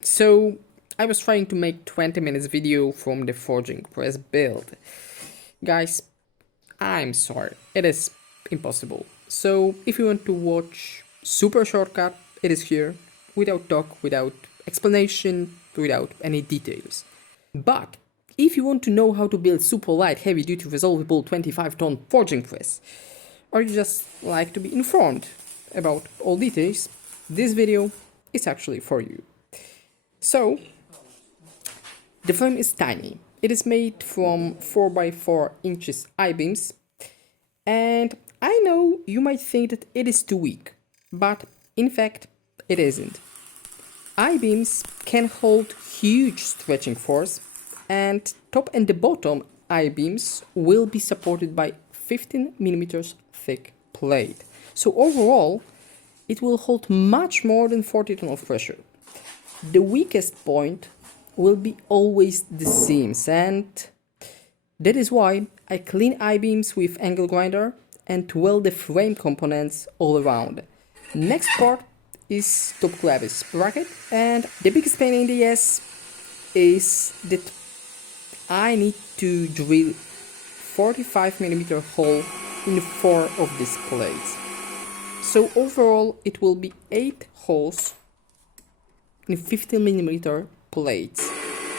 So I was trying to make 20 minutes video from the forging press build. Guys, I'm sorry, it is impossible. So if you want to watch super shortcut, it is here, without talk, without explanation, without any details. But if you want to know how to build super light heavy duty resolvable 25-ton forging press, or you just like to be informed about all details, this video is actually for you. So, the frame is tiny. It is made from 4x4 inches I-beams, and I know you might think that it is too weak, but in fact it isn't. I-beams can hold huge stretching force, and top and the bottom I-beams will be supported by 15mm thick plate. So overall, it will hold much more than 40 tons of pressure. The weakest point will be always the seams, and that is why I clean I-beams with angle grinder and weld the frame components all around. Next part is top crevice bracket, and the biggest pain in the ass is that I need to drill 45mm hole in 4 of these plates. So overall it will be 8 holes in 15mm plates.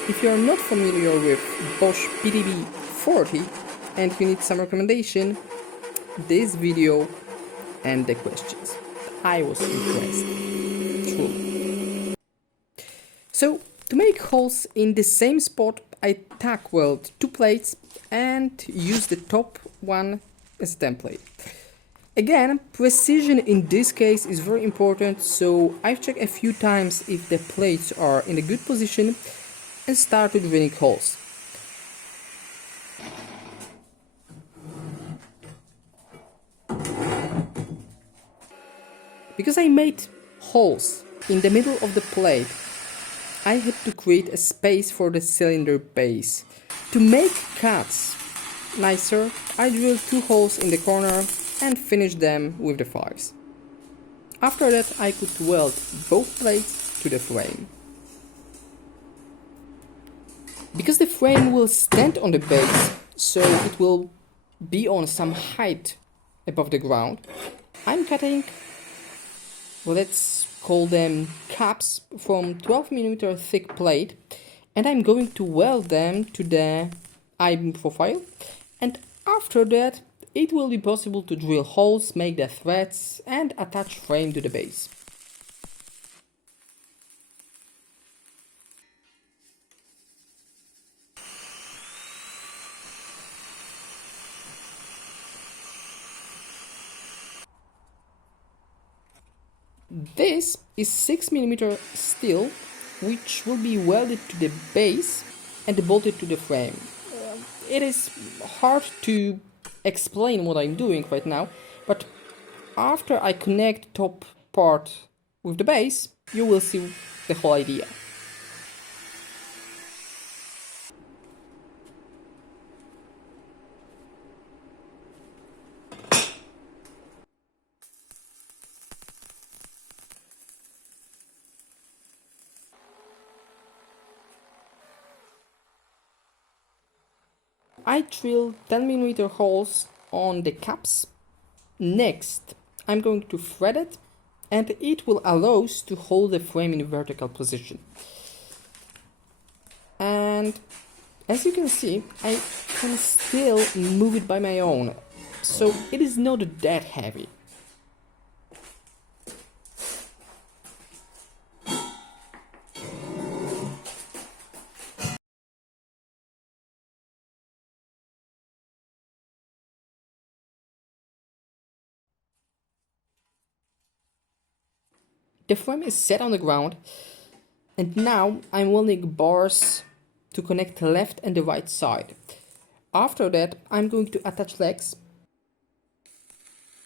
If you are not familiar with Bosch PDB 40 and you need some recommendation, this video and the questions. I was impressed, truly. So to make holes in the same spot, I tack weld 2 plates and use the top one as a template. Again, precision in this case is very important, so I've checked a few times if the plates are in a good position and started drilling holes. Because I made holes in the middle of the plate, I had to create a space for the cylinder base. To make cuts nicer, I drilled 2 holes in the corner and finished them with the files. After that, I could weld both plates to the frame. Because the frame will stand on the base, so it will be on some height above the ground, I'm cutting, let's call them caps, from 12mm thick plate, and I'm going to weld them to the I-beam profile, and after that it will be possible to drill holes, make the threads and attach frame to the base. This is 6mm steel, which will be welded to the base and bolted to the frame. It is hard to explain what I'm doing right now, but after I connect top part with the base, you will see the whole idea. I drill 10mm holes on the caps. Next, I'm going to thread it, and it will allow us to hold the frame in vertical position. And as you can see, I can still move it by my own, so it is not that heavy. The frame is set on the ground, and now I'm welding bars to connect the left and the right side. After that, I'm going to attach legs.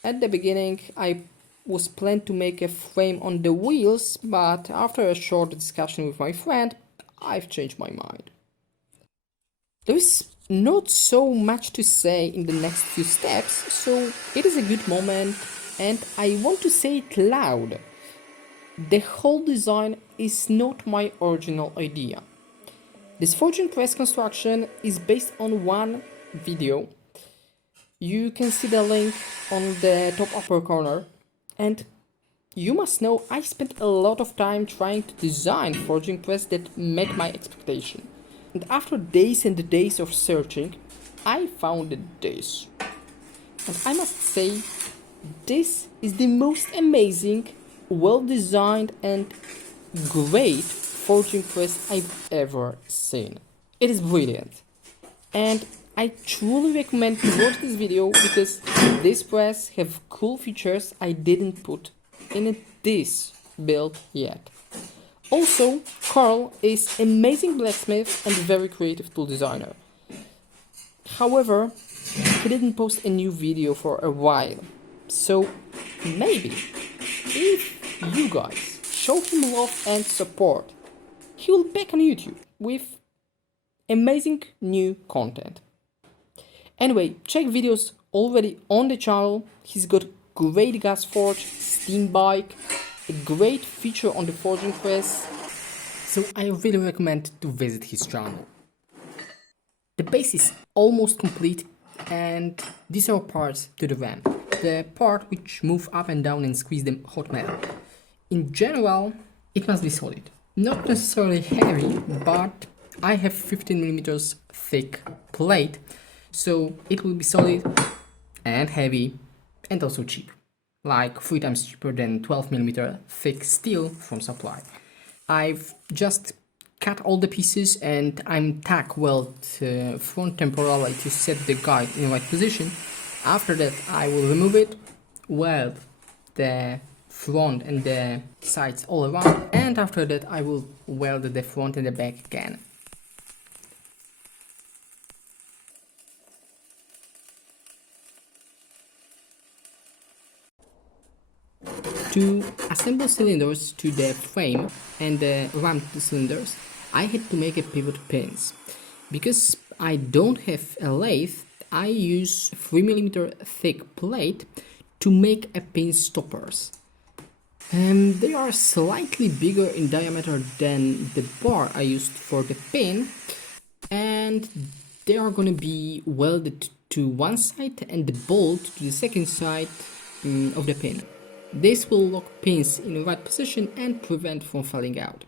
At the beginning, I was planned to make a frame on the wheels, but after a short discussion with my friend, I've changed my mind. There is not so much to say in the next few steps, so it is a good moment and I want to say it loud. The whole design is not my original idea. This forging press construction is based on one video. You can see the link on the top upper corner. And you must know I spent a lot of time trying to design forging press that met my expectation. And after days and days of searching, I found this. And I must say, this is the most amazing, well-designed and great forging press I've ever seen. It is brilliant. And I truly recommend to watch this video because this press have cool features I didn't put in this build yet. Also, Karl is amazing blacksmith and very creative tool designer. However, he didn't post a new video for a while. So maybe if you guys show him love and support, he will be back on YouTube with amazing new content. Anyway, check videos already on the channel. He's got great gas forge, steam bike, a great feature on the forging press. So I really recommend to visit his channel. The base is almost complete and these are parts to the RAM. The part which move up and down and squeeze the hot metal. In general, it must be solid. Not necessarily heavy, but I have 15mm thick plate, so it will be solid and heavy and also cheap. Like 3 times cheaper than 12mm thick steel from supply. I've just cut all the pieces and I'm tack weld front temporarily to set the guide in the right position. After that I will remove it, weld the front and the sides all around, and after that I will weld the front and the back again. To assemble cylinders to the frame and the ram to cylinders, I had to make a pivot pins. Because I don't have a lathe, I use 3mm thick plate to make a pin stoppers. They are slightly bigger in diameter than the bar I used for the pin, and they are gonna be welded to one side and the bolt to the second side of the pin. This will lock pins in the right position and prevent from falling out.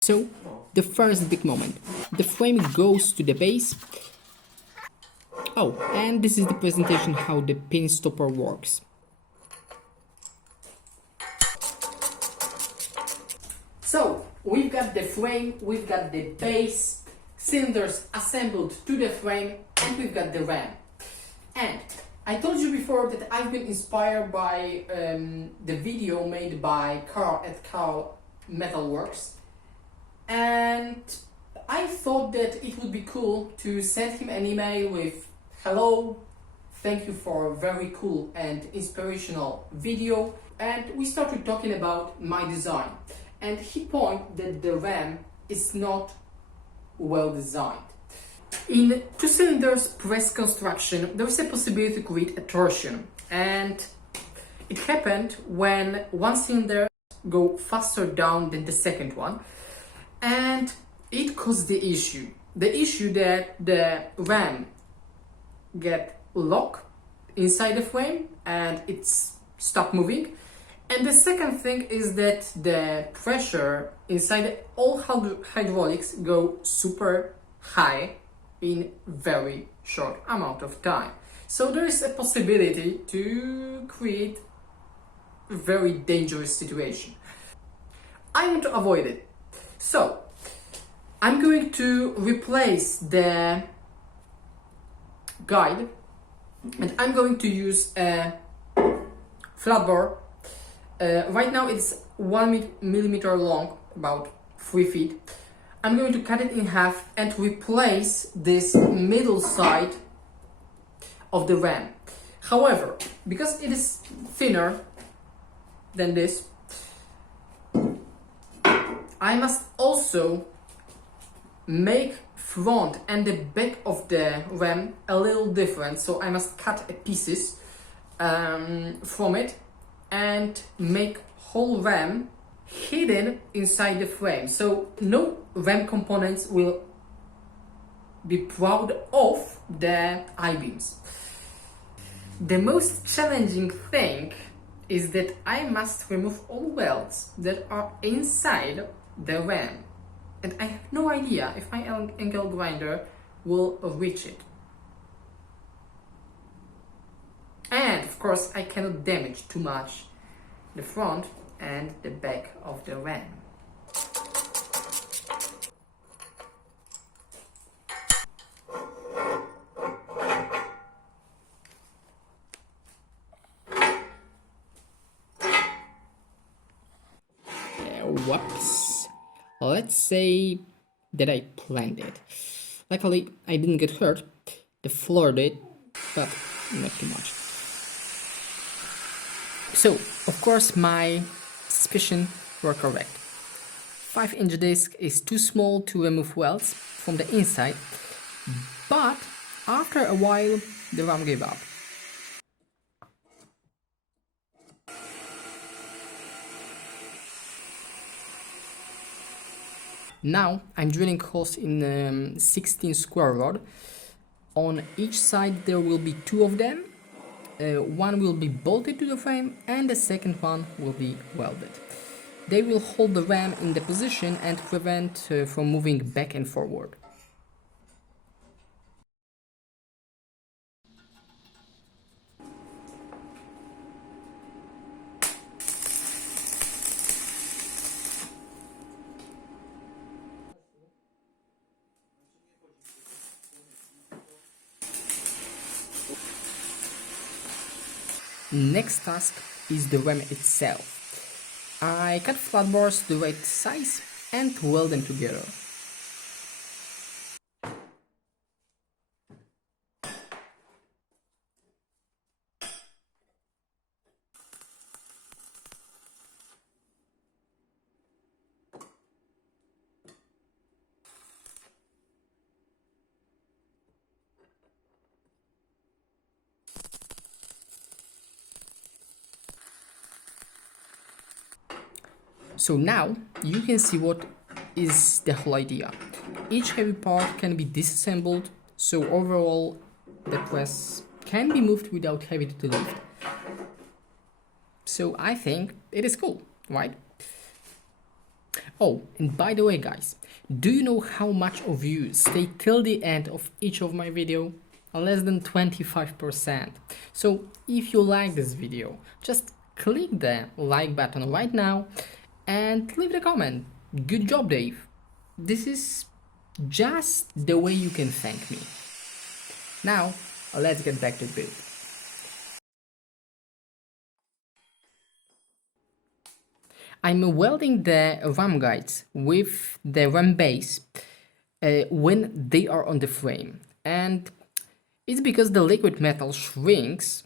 So, the first big moment. The frame goes to the base. Oh, and this is the presentation how the pin stopper works. So, we've got the frame, we've got the base, cylinders assembled to the frame, and we've got the ram. And I told you before that I've been inspired by the video made by Karl at Karl Metalworks. And I thought that it would be cool to send him an email with hello, thank you for a very cool and inspirational video. And we started talking about my design. And he pointed that the ram is not well designed. In two cylinders press construction, there is a possibility to create a torsion. And it happened when one cylinder go faster down than the second one. And it caused the issue. The issue that the ram get locked inside the frame and it's stopped moving. And the second thing is that the pressure inside all hydraulics go super high in very short amount of time. So there is a possibility to create a very dangerous situation. I want to avoid it. So I'm going to replace the guide and I'm going to use a flat bore. Right now it's 1mm long, about 3 feet. I'm going to cut it in half and replace this middle side of the ram. However, because it is thinner than this, I must also make front and the back of the RAM a little different, so I must cut pieces from it and make whole RAM hidden inside the frame, so no RAM components will be proud of the I-beams. The most challenging thing is that I must remove all welds that are inside the RAM, and I have no idea if my angle grinder will reach it. And of course I cannot damage too much the front and the back of the RAM. Whoops. Let's say that I planned it. Luckily, I didn't get hurt. The floor did, but not too much. So, of course, my suspicions were correct. 5-inch disc is too small to remove welds from the inside, but after a while, the RAM gave up. Now I'm drilling holes in 16 square rod. On each side there will be 2 of them. One will be bolted to the frame and the second one will be welded. They will hold the RAM in the position and prevent from moving back and forward. Next task is the RAM itself. I cut flat bars the right size and weld them together. So now you can see what is the whole idea. Each heavy part can be disassembled, so overall the press can be moved without heavy duty lift. So I think it is cool, right? Oh, and by the way guys, do you know how much of you stay till the end of each of my video? Less than 25%. So if you like this video, just click the like button right now and leave a comment. Good job, Dave. This is just the way you can thank me. Now, let's get back to the build. I'm welding the RAM guides with the RAM base when they are on the frame, and it's because the liquid metal shrinks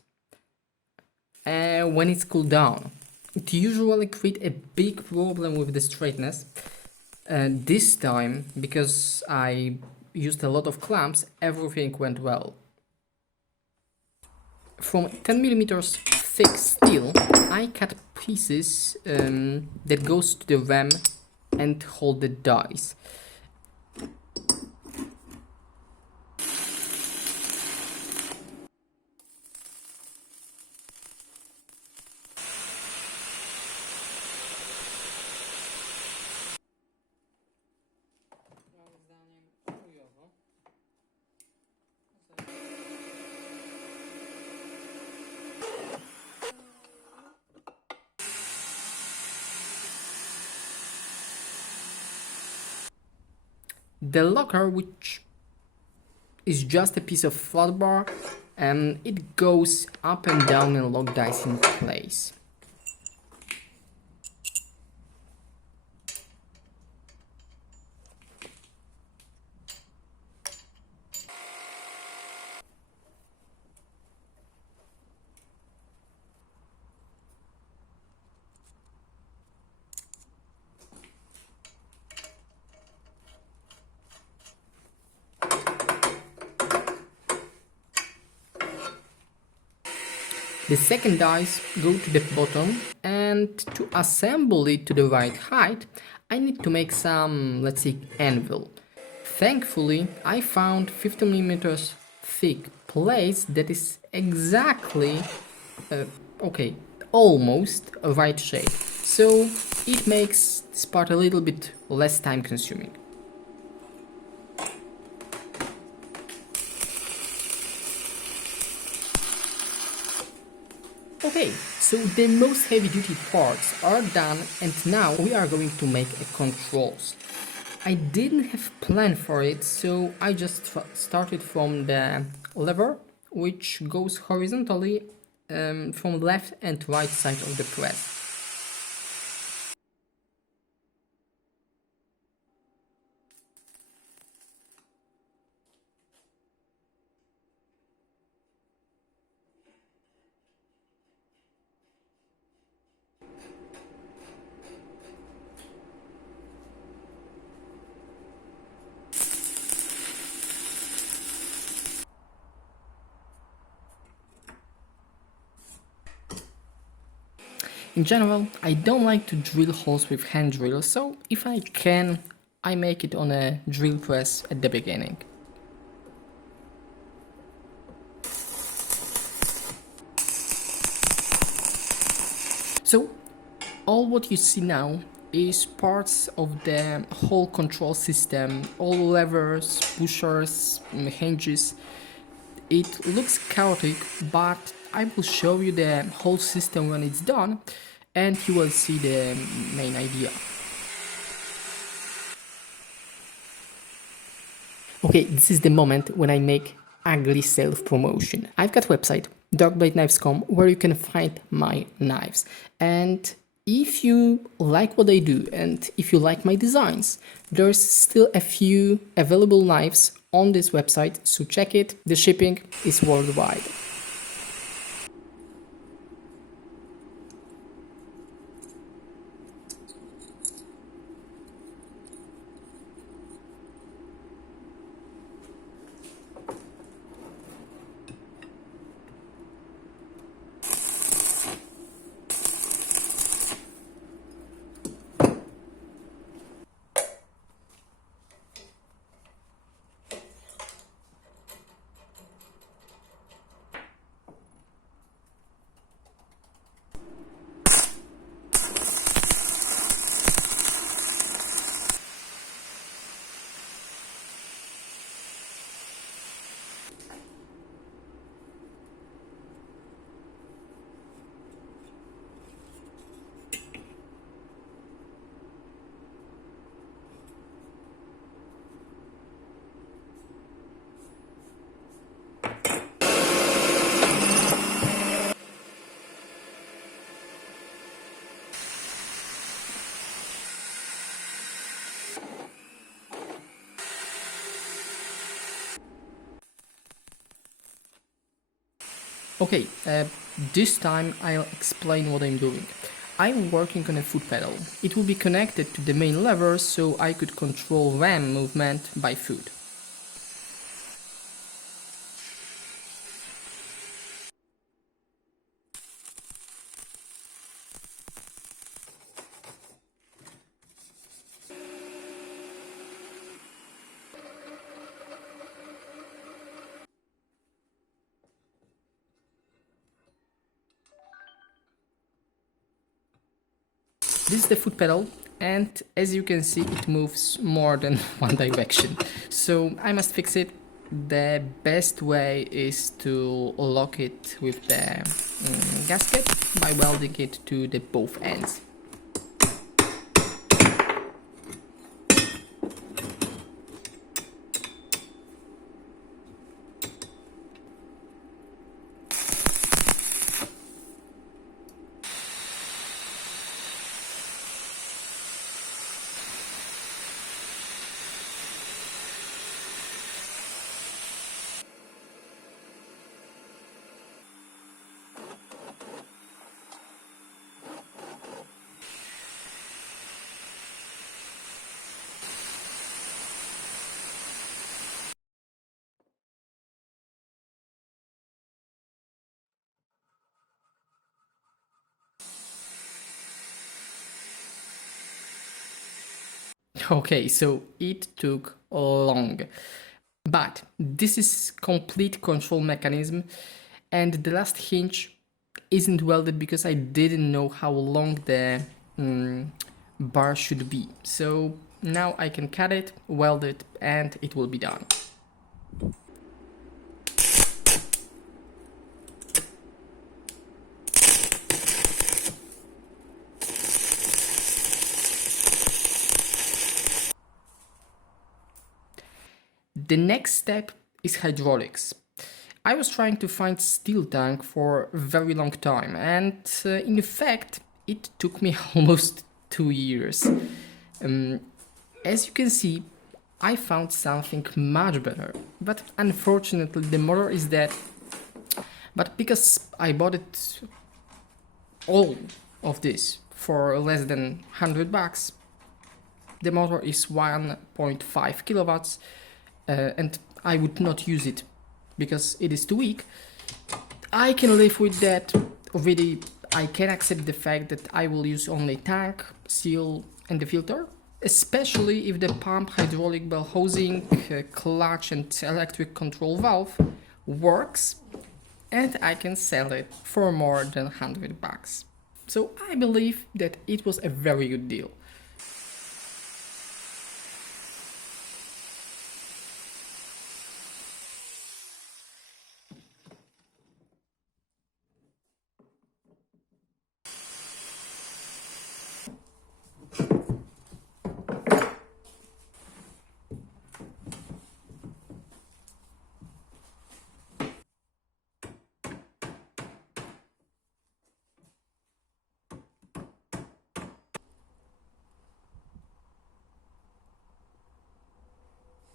when it's cooled down. It usually creates a big problem with the straightness. This time, because I used a lot of clamps, everything went well. From 10mm thick steel, I cut pieces that goes to the RAM and hold the dies. The locker, which is just a piece of flat bar, and it goes up and down and lock dies in place. The second dice go to the bottom, and to assemble it to the right height, I need to make some, let's say, anvil. Thankfully, I found 50 millimeters thick plate that is exactly, okay, almost a right shape. So it makes this part a little bit less time consuming. Okay, so the most heavy duty parts are done, and now we are going to make a controls. I didn't have plan for it, so I just started from the lever, which goes horizontally from left and right side of the press. In general, I don't like to drill holes with hand drill, so if I can, I make it on a drill press at the beginning. So all what you see now is parts of the whole control system, all levers, pushers, hinges. It looks chaotic, but I will show you the whole system when it's done, and you will see the main idea. Okay, this is the moment when I make ugly self-promotion. I've got a website, darkbladeknives.com, where you can find my knives. And if you like what I do and if you like my designs, there's still a few available knives on this website, so check it. The shipping is worldwide. Okay, this time I'll explain what I'm doing. I'm working on a foot pedal. It will be connected to the main lever so I could control ram movement by foot. This is the foot pedal, and as you can see it moves more than one direction. So I must fix it. The best way is to lock it with the gasket by welding it to the both ends. Okay, so it took long. But this is complete control mechanism, and the last hinge isn't welded because I didn't know how long the bar should be. So now I can cut it, weld it, and it will be done. The next step is hydraulics. I was trying to find steel tank for a very long time, and in fact it took me almost 2 years. As you can see, I found something much better, but unfortunately the motor is dead. But because I bought it all of this for less than 100 bucks, the motor is 1.5 kilowatts, and I would not use it because it is too weak. I can live with that. Already I can accept the fact that I will use only tank, seal and the filter, especially if the pump, hydraulic bell housing, clutch and electric control valve works, and I can sell it for more than 100 bucks. So I believe that it was a very good deal.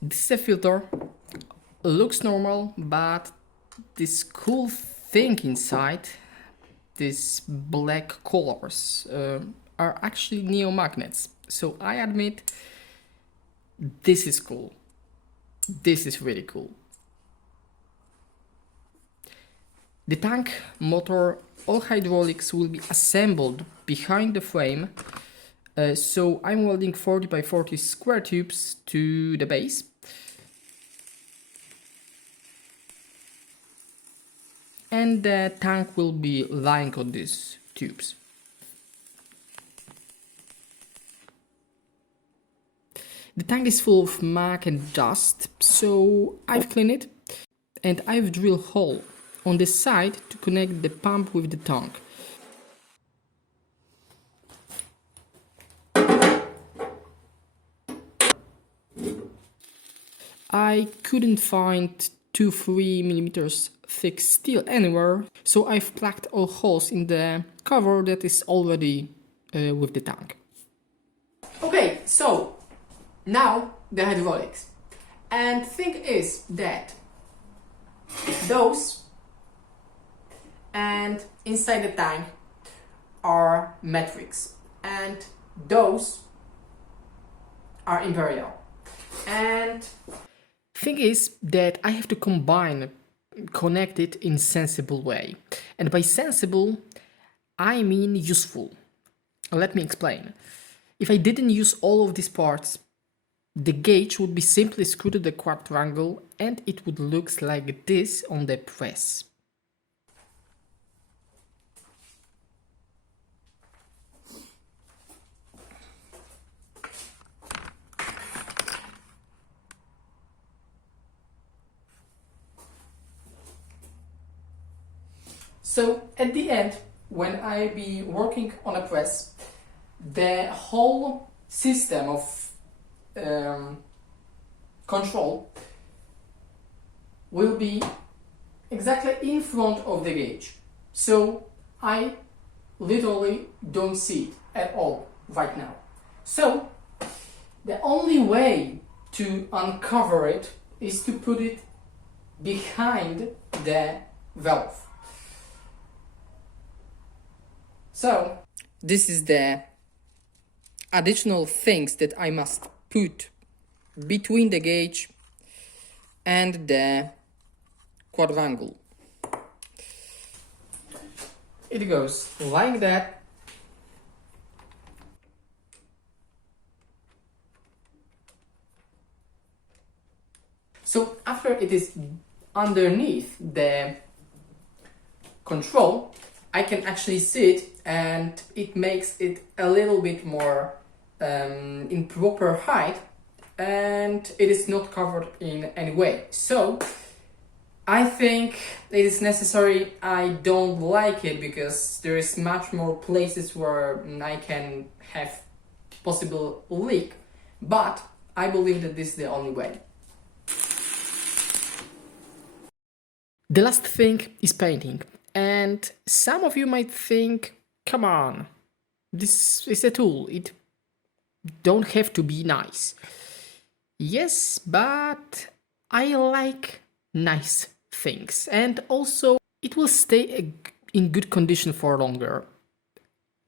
This is a filter, looks normal, but this cool thing inside, these black colors, are actually neomagnets. So I admit, this is cool. This is really cool. The tank, motor, all hydraulics will be assembled behind the frame. So I'm welding 40 by 40 square tubes to the base. And the tank will be lying on these tubes. The tank is full of muck and dust, so I've cleaned it and I've drilled a hole on the side to connect the pump with the tank. I couldn't find 2-3 millimeters thick steel anywhere, so I've plugged all holes in the cover that is already with the tank. Okay, so now the hydraulics. And thing is that those and inside the tank are metrics, and those are imperial. And thing is that I have to connect it in sensible way. And by sensible, I mean useful. Let me explain. If I didn't use all of these parts, the gauge would be simply screwed to the quadrangle and it would look like this on the press. So at the end, when I be working on a press, the whole system of control will be exactly in front of the gauge. So I literally don't see it at all right now. So the only way to uncover it is to put it behind the valve. So this is the additional things that I must put between the gauge and the quadrangle. It goes like that. it is underneath the control, I can actually see it, and it makes it a little bit more in proper height, and it is not covered in any way. So I think it is necessary. I don't like it because there is much more places where I can have possible leak, but I believe that this is the only way. The last thing is painting, and some of you might think, come on, this is a tool, it don't have to be nice. Yes, but I like nice things, and also it will stay in good condition for longer.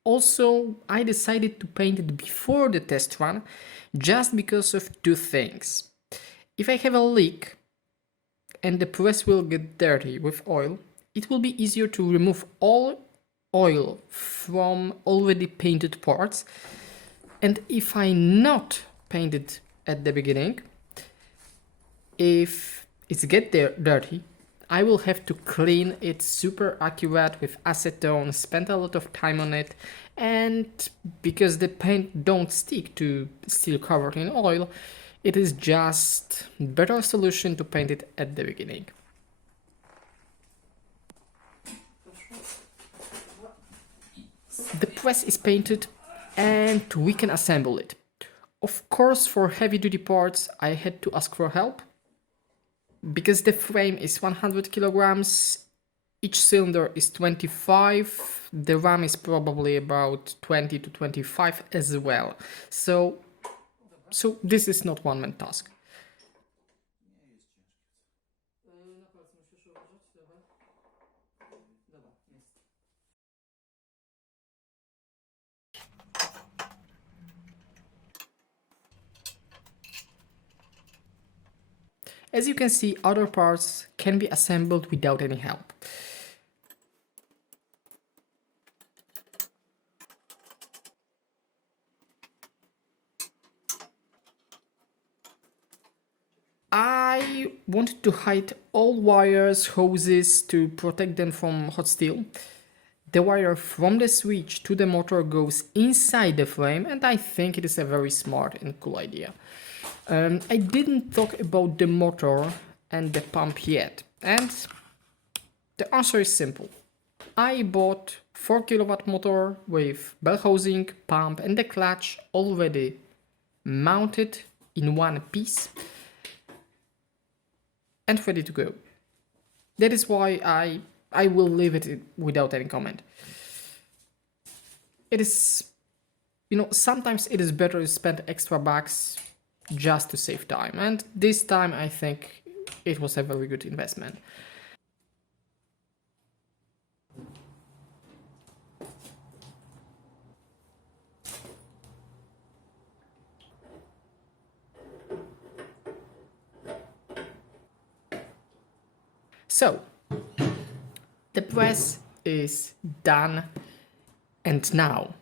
Also, I decided to paint it before the test run just because of two things. If I have a leak and the press will get dirty with oil, it will be easier to remove all oil from already painted parts. And if I not paint it at the beginning, if it's get there dirty, I will have to clean it super accurate with acetone, spend a lot of time on it, and because the paint don't stick to still covered in oil, it is just better solution to paint it at the beginning. The press is painted and we can assemble it. Of course, for heavy duty parts, I had to ask for help. Because the frame is 100 kilograms, each cylinder is 25, the ram is probably about 20 to 25 as well. So this is not one-man task. As you can see, other parts can be assembled without any help. I wanted to hide all wires, hoses to protect them from hot steel. The wire from the switch to the motor goes inside the frame, and I think it is a very smart and cool idea. I didn't talk about the motor and the pump yet, and the answer is simple. I bought 4 kilowatt motor with bell housing, pump and the clutch already mounted in one piece and ready to go. That is why I will leave it without any comment. It is, sometimes it is better to spend extra bucks just to save time, and this time I think it was a very good investment. So, the press is done, and now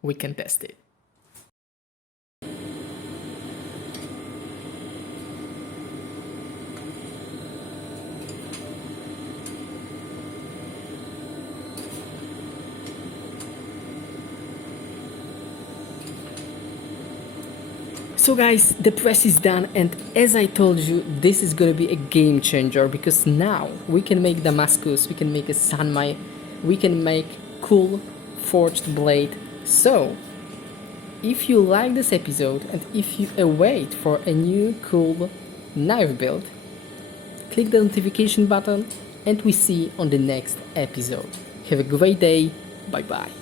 we can test it. So guys, the press is done, and as I told you, this is gonna be a game changer because now we can make Damascus, we can make a Sanmai, we can make cool forged blade. So, if you like this episode and if you await for a new cool knife build, click the notification button and we see you on the next episode. Have a great day, bye bye.